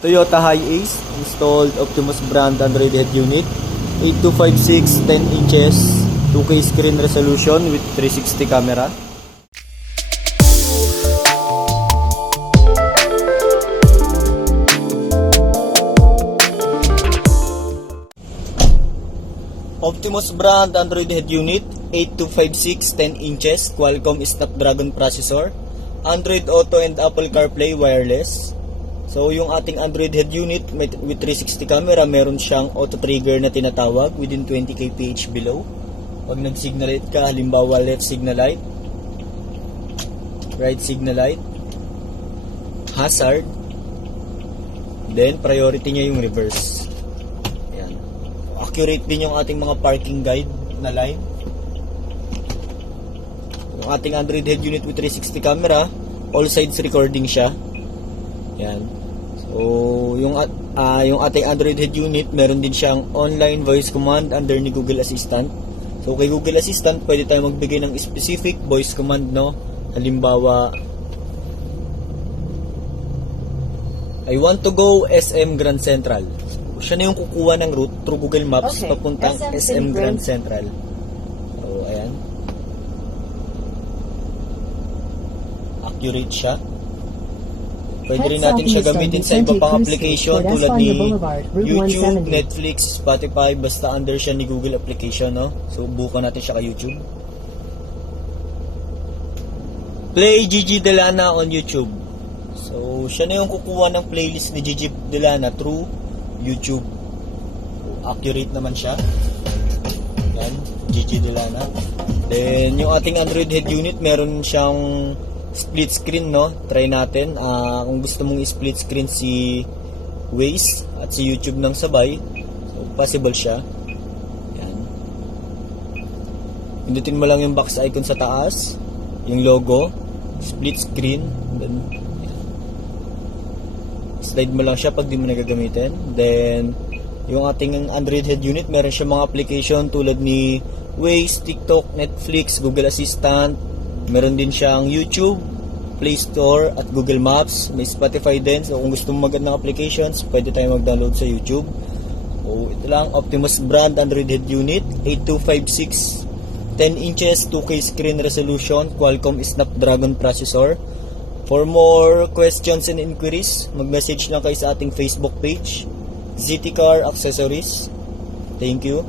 Toyota Hiace installed Optimus brand Android head unit, 8256 10 inches 2K screen resolution with 360 camera. Optimus brand Android head unit, 8256 10 inches Qualcomm Snapdragon processor, Android Auto and Apple CarPlay wireless. So yung ating Android head unit with 360 camera, meron siyang auto trigger na tinatawag within 20 kph below. Pag nag-signal light ka, halimbawa left signal light, right signal light, hazard, then priority niya yung reverse. Ayan. Accurate din yung ating mga parking guide na line. Yung ating Android head unit with 360 camera, all sides recording siya. Ayan. So, yung ating Android head unit, meron din siyang online voice command under ni Google Assistant. So, kay Google Assistant, pwede tayo magbigay ng specific voice command, no? Halimbawa, I want to go SM Grand Central. So, siya na yung kukuha ng route through Google Maps papuntang SM Grand Central. So, ayan. Accurate siya. Pwede rin natin siya gamitin sa iba pang application tulad ni YouTube, Netflix, Spotify, basta under siya ni Google application, no? So, bukan natin siya kay YouTube. Play Gigi Delana on YouTube. So, siya na yung kukuha ng playlist ni Gigi Delana through YouTube. So, accurate naman siya. Yan, Gigi Delana. Then, yung ating Android head unit, meron siyang split screen, no? Try natin. Kung gusto mong i-split screen si Waze at si YouTube ng sabay, so possible siya. Yan. Pindutin mo lang yung box icon sa taas, yung logo, split screen, then yan. Slide mo lang siya pag di mo nagagamitin. Then, yung ating Android head unit, meron siya mga application tulad ni Waze, TikTok, Netflix, Google Assistant. Meron din siyang YouTube, Play Store at Google Maps. May Spotify din. So kung gusto mo mag-add ng applications, pwede tayo mag-download sa YouTube. So ito lang, Optimus brand Android head unit, 8256 10 inches 2K screen resolution, Qualcomm Snapdragon processor. For more questions and inquiries, mag-message lang kayo sa ating Facebook page, ZT Car Accessories. Thank you.